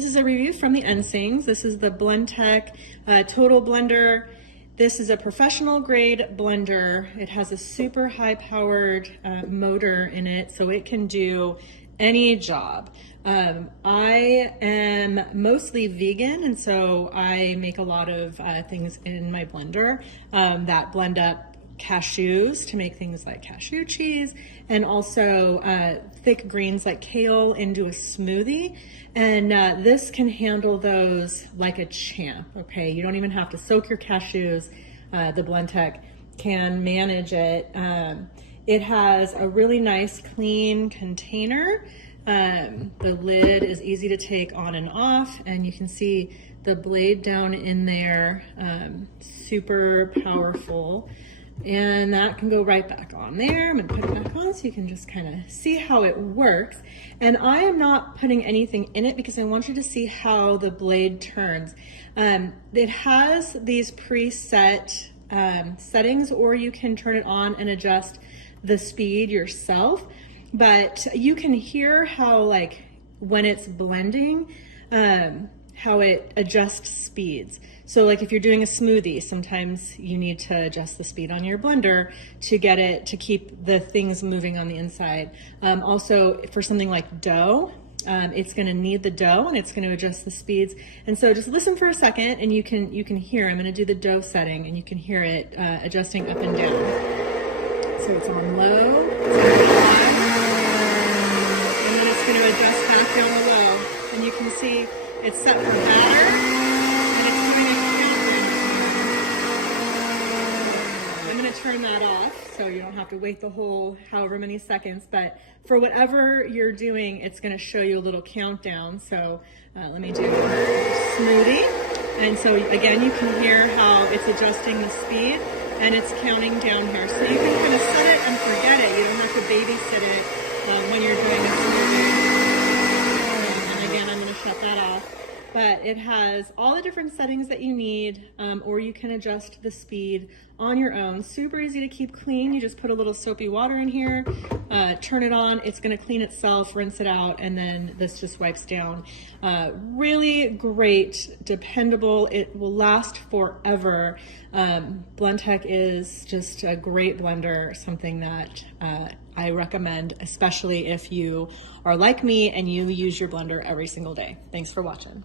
This is a review from the Ensings. This is the Blendtec Total Blender. This is a professional grade blender. It has a super high powered motor in it, so it can do any job. I am mostly vegan, and so I make a lot of things in my blender that blend up cashews to make things like cashew cheese, and also thick greens like kale into a smoothie. And this can handle those like a champ, okay? You don't even have to soak your cashews. The Blendtec can manage it. It has a really nice clean container. The lid is easy to take on and off, and you can see the blade down in there, super powerful. And that can go right back on there. I'm gonna put it back on so you can just kind of see how it works. And I am not putting anything in it because I want you to see how the blade turns. It has these preset settings, or you can turn it on and adjust the speed yourself. But you can hear how, like, when it's blending, how it adjusts speeds. So like if you're doing a smoothie, sometimes you need to adjust the speed on your blender to get it to keep the things moving on the inside. Also for something like dough, it's gonna knead the dough and it's gonna adjust the speeds. And so just listen for a second and you can hear, I'm gonna do the dough setting and you can hear it adjusting up and down. So it's on low, it's on high, and then it's gonna adjust back down to low. And you can see it's set for batter, and it's doing a countdown. I'm going to turn that off so you don't have to wait the whole however many seconds, but for whatever you're doing, it's going to show you a little countdown. So let me do a smoothie. And so again, you can hear how it's adjusting the speed, and it's counting down here. So you can kind of set it and forget it. You don't have to babysit it when you're doing a smoothie. Shut that off. But it has all the different settings that you need, or you can adjust the speed on your own. Super easy to keep clean. You just put a little soapy water in here, turn it on, it's gonna clean itself, rinse it out, and then this just wipes down. Really great, dependable, it will last forever. Blendtec is just a great blender, something that I recommend, especially if you are like me and you use your blender every single day. Thanks for watching.